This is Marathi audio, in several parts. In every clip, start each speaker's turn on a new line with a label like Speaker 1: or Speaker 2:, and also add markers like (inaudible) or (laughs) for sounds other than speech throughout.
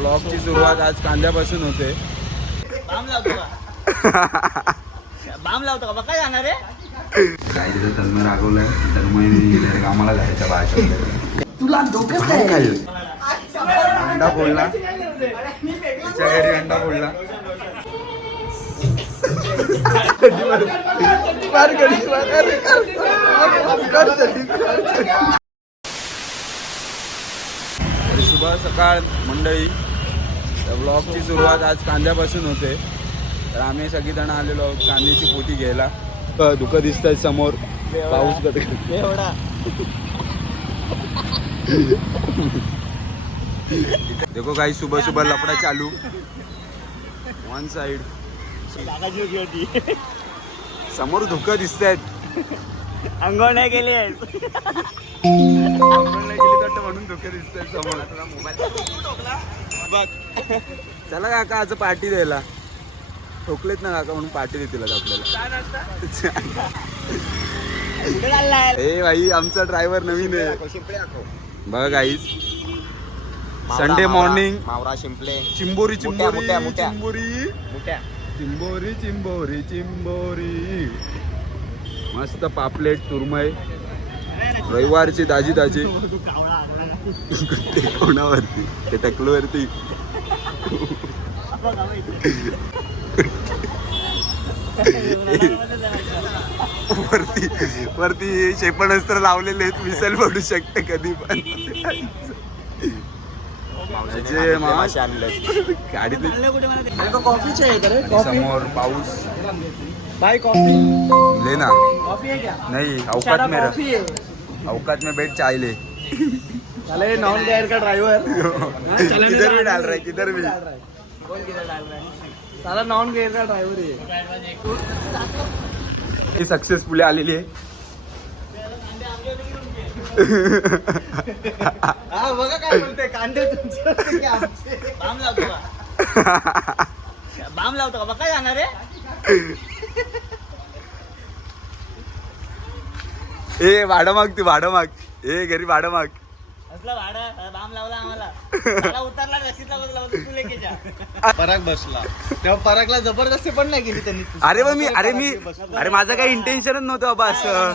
Speaker 1: ब्लॉगची सुरुवात आज कांद्यापासून होते.
Speaker 2: बाम लावतो का? बाम लावतो का? बघ काय जाणार रे
Speaker 1: काय तिथं तन्मय रागवलंय. तन्मय कामाला जायचं बाहेर.
Speaker 3: तुला डोक्यात काय
Speaker 1: अंडा फोडला. तिच्या घरी अंडा फोडला. शुभ सकाळ मंडळी तर ब्लॉगची सुरुवात आज कांद्यापासून होते. तर आम्ही सगळीजण आलेलो कांद्याची पोती घ्यायला. धुकं दिसत आहे समोर. पाऊस
Speaker 2: एवढा.
Speaker 1: देखो काही सुबह सुबह लपडा चालू वन साइड समोर धुकं दिसत आहेत
Speaker 2: अंघोळ नाही केली
Speaker 1: म्हणून धुकं दिसत आहेत समोर बघ. चला काका आज पार्टी द्यायला. ठोकलेत ना काका म्हणून पार्टी देतील आज आपल्याला. (laughs) ए भाई आमचा ड्रायव्हर नवीन आहे. बघा गाईज संडे मॉर्निंग
Speaker 3: मावरा. शिंपले
Speaker 1: चिंबोरी चिंबोरी
Speaker 3: मोठ्या, मोठ्या.
Speaker 1: चिंबोरी. चिंबोरी चिंबोरी चिंबोरी. मस्त पापलेट सुरमई रविवारची
Speaker 2: ना.
Speaker 1: ते कोणावरती? ते टकलूवरती. वरती वरती क्षेपणास्त्र लावलेले आहेत मिसाईल पडू शकते कधी पण. जे मा-
Speaker 3: मासे आणले
Speaker 1: गाडीतले
Speaker 2: चाललंय कुठे मला ते-
Speaker 3: कॉफीचे आहे रे कॉफी
Speaker 1: समोर पाऊस.
Speaker 3: भाई कॉफी
Speaker 1: ले ना
Speaker 3: कॉफी है क्या?
Speaker 1: नहीं औकात में
Speaker 3: है।
Speaker 1: औकात में बैठ चाय ले।
Speaker 3: चले नॉन गेयर का ड्राइवर (laughs)
Speaker 1: किधर भी डाल रहा है किधर भी।
Speaker 2: डाल रहा है?
Speaker 3: साला नॉन गेयर का ड्राइवर है।
Speaker 1: ही सक्सेसफुली आलेली आहे
Speaker 3: हा बघा काय बोलते? कांदे तुमचे?
Speaker 2: बाम लावतो का? बाम लावतो का? बघ जाणार रे
Speaker 1: ए भाडं माग तू भाडं माग. ए घरी भाडं माग.
Speaker 2: असला भाडं बाम लावला आम्हाला. उतरला रशीदला बसला तू लेके जा.
Speaker 3: पराग बसला. तेव्हा परागला जबरदस्ती पण नाही केली त्यांनी
Speaker 1: अरे मग मी अरे मी अरे माझं काही इंटेन्शनच नव्हतं बाबा असं.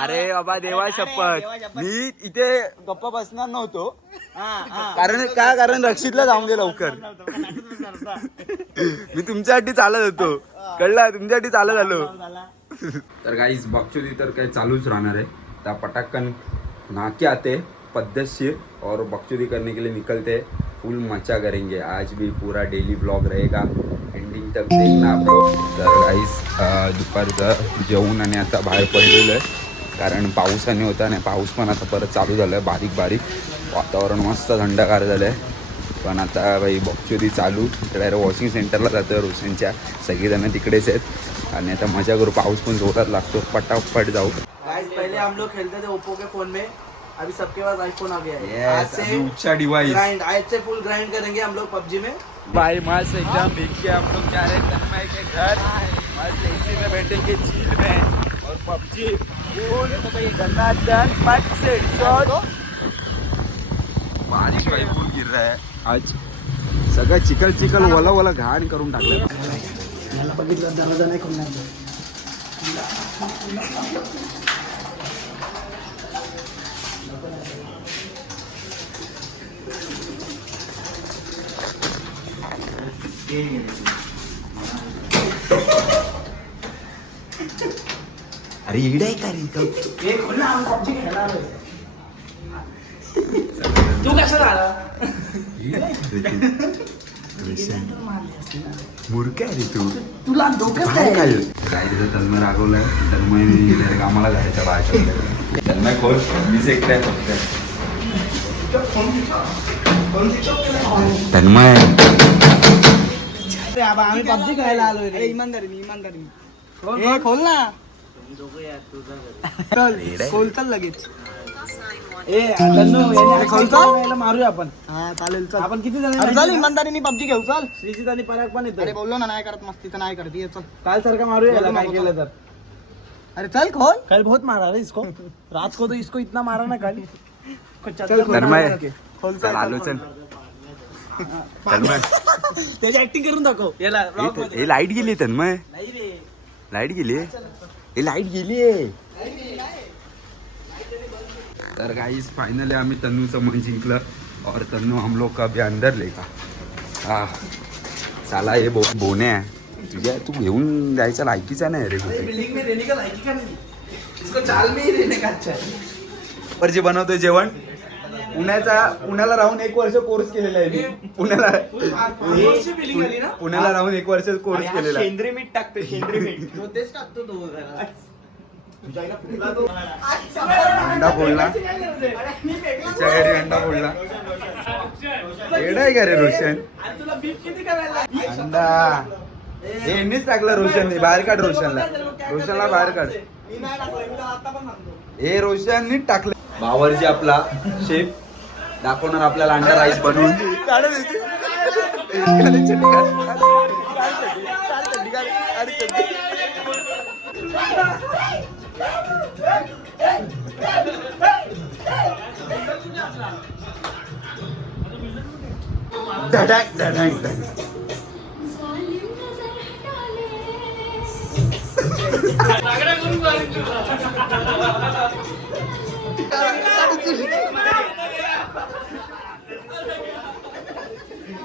Speaker 1: अरे बाबा देवा शपथ. मी इथे गप्पा बसणार नव्हतो. कारण का कारण रक्षितला जाऊन दे लवकर. (laughs) मी तुमच्यासाठी चालत होतो. कळला? तुमच्यासाठी चालत आलो.
Speaker 2: झाला.
Speaker 1: तर गाईज बकचोदी तर काही चालूच राहणार आहे. त्या पटाकन नाके आते पद्धतशीर और बकचोदी करने के लिए निकलते. फुल मचा करेंगे. आज भी पूरा डेली ब्लॉग रहेगा. एंडिंग तक देखना तर गाईज दुपारचं जेवून आणि आता बाहेर पडलेलं आहे. कारण पावसाने होता नाही. पाऊस पण आता परत चालू झालं आहे बारीक बारीक. वातावरण मस्त थंडगार झालं आहे पण आता भाई बकचोदी चालू. डायरेक्ट वॉशिंग सेंटरला जातं रोशनच्या सगळेजण तिकडेच आहेत. आणि आता मजा करू पाऊस पण जोरात लागतो. पटापट जाऊ.
Speaker 3: पहले हम लोग खेलते थे ओप्पो के फोन में. अभी सबके पास आईफोन आ गया है. आज से
Speaker 1: ऊंचा डिवाइस
Speaker 3: ग्राइंड आज से फुल ग्राइंड करेंगे हम लोग पबजी में.
Speaker 1: भाई मस्त एकदम भीग के हम लोग जा रहे हैं तन्मय के घर. मस्त एसी में बैठेंगे में. और पबजी पाँच से शॉट बारिश भाई फुल गिर रहा है. आज सगळं चिकल चिकल वला वला घाण करून टाकलं
Speaker 3: बघितलं दरवाजा नाही खोलणार
Speaker 1: अरे इडे का रे
Speaker 3: आहे. तू कशाला आला?
Speaker 1: मूर्ख आहे रे तू.
Speaker 3: तुला डोक्यात
Speaker 1: काय?
Speaker 3: काय
Speaker 1: तिथं तन्मय रागवलाय? तन्मय कामाला जायचं बाहेर तन्मय खोल मीच एकटा फक्त. तन्मय.
Speaker 3: आम्ही पबजी खेळायला आलोय रे. इमानदारी इमानदारी. खोल ना. चल खोल चल लगेच. ए याने चल याला मारूया आपण. हा चालेल चल. आपण किती जण चल इमानदारीने पबजी घेऊ चल. श्रीजित आणि पराग पण येतो
Speaker 4: अरे बोललो ना नाही करत मस्ती तर नाही करत ये चल.
Speaker 3: काल सारखा मारूया याला काय. केलं तर.
Speaker 4: अरे चल खोल.
Speaker 3: कल बहुत मारा रे इसको. रात को तो इसको इतना मारा ना कल. (laughs) चल
Speaker 1: तन्मय
Speaker 3: खोल.
Speaker 1: चल आलो चल. (laughs) तन्मय
Speaker 3: त्याची ऍक्टिंग करून दाखव. याला vlog मध्ये.
Speaker 1: हे लाइट गेली तन्मय.
Speaker 3: नाही रे.
Speaker 1: लाइट गेली हे लाइट गेली आहे. तर गाइस फाइनली आम्ही तन्नूचं मन जिंकलं. और तन्नू हम लोग का भी अंदर लेगा हा. साला हे बो बोने आहे तुझ्या तू घेऊन जायचा लायकीचा नाही रे कुठे?
Speaker 3: बिल्डिंग में रहने का लायकी का नहीं? इसको चाल में ही रहने का अच्छा है।
Speaker 1: पर जे बनवतोय जेवण
Speaker 3: पुण्याचा पुण्याला राहून एक वर्ष कोर्स केलेला आहे मी.
Speaker 1: पुण्याला
Speaker 3: बिल्डिंग आली ना?
Speaker 1: पुण्याला राहून एक वर्ष कोर्स केलेला.
Speaker 3: सेंद्रिय मीठ टाकतो सेंद्रिय मीठ. (laughs) तेच टाकतो तो
Speaker 1: अंडा फोडला. तिच्या घरी अंडा फोडला. येड आहे का रे रोशन? अंडा. हे यांनीच टाकला रोशन बाहेर काढ रोशनला. रोशनला बाहेर काढ. हे रोशननीच टाकलं. बावरजी आपला शेफ. दाखवणार आपल्याला अंडा राईस बनवून. இருக்காரு அடுத்தது டடாக் டடாக் டடாக் அடிச்சு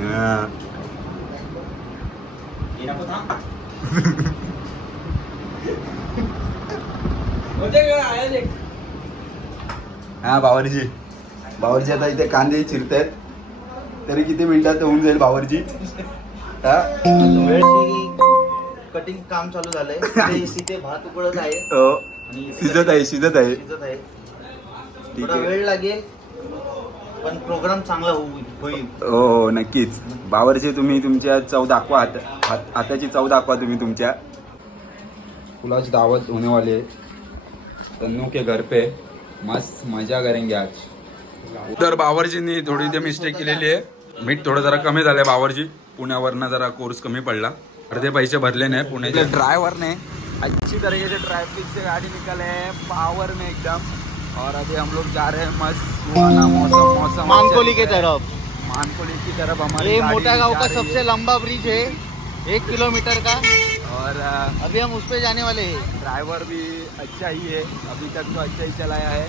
Speaker 1: हा हा बावरजी. बावरजी आता इथे कांदे चिरतायत. तरी किती मिनिटात होऊन जाईल बावरजी. हा?
Speaker 4: कटिंग काम चालू झालंय. (laughs) ते भात उकळत आहे.
Speaker 1: हो. शिजत आहे शिजत आहे.
Speaker 4: शिजत आहे.
Speaker 1: ठीक
Speaker 4: थोडा
Speaker 1: आहे.
Speaker 4: वेळ लागेल. पण प्रोग्राम चांगला होईल होईल.
Speaker 1: हो हो नक्कीच. बावरची तुम्ही तुमच्या चव दाखवा. हात हात- हाताची चव दाखवा तुम्ही तुमच्या. फुलाची दावत होने वाली है तन्नू के घर पे. मस्त मजा करेंगे आज. तर बावरजींनी थोडी ते मिस्टेक केलेली आहे. मीठ थोडं जरा कमी झालंय बावरजी. पुण्यावरनं जरा कोर्स कमी पडला. अर्धे पैसे भरले नाही पुण्याचे. ड्रायव्हर ने. अच्छी तरीके से ट्रैफिक से गाड़ी निकले. है पावर में एकदम. और अभी हम लोग जा रहे हैं मस्त सुहाना मौसम मौसम
Speaker 4: मानकोली के
Speaker 1: अच्छा
Speaker 4: तरफ़।
Speaker 1: मानकोली की तरफ़ हमारे
Speaker 4: ये मोटा गाँव का सबसे लंबा ब्रिज है एक किलोमीटर का।
Speaker 1: और
Speaker 4: अभी हम उस पे जाने वाले हैं।
Speaker 1: ड्राइवर भी अच्छा ही है अभी तक तो अच्छा ही चलाया है।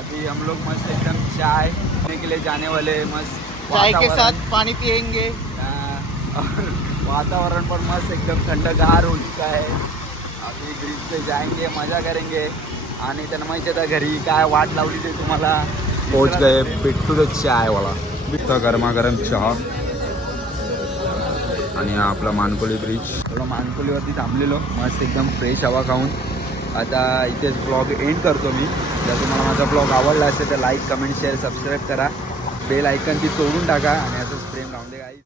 Speaker 1: अभी हम लोग मस्त एकदम चाय पीने के लिए जाने वाले हैं, मस्त
Speaker 4: चाय के साथ पानी पियेंगे
Speaker 1: और वातावरण पर मस्त एकदम ठंडगार हो चुका है। अभी ब्रिज पे जाएँगे मज़ा करेंगे। आणि त्यांना माहिती आता घरी काय वाट लावली ते तुम्हाला. पोच गए बिट्टू द चाय वाला. बिट्टा गरमागरम चहा. आणि हा आपला मानकोली ब्रिज थोडं मानकोलीवरती थांबलेलो. मस्त एकदम फ्रेश हवा खाऊन. आता इथेच ब्लॉग एंड करतो मी. जर तुम्हाला माझा ब्लॉग आवडला असेल तर लाईक कमेंट शेअर सबस्क्राईब करा. बेल आयकन ती तोडून टाका. आणि असंच प्रेम राहून दे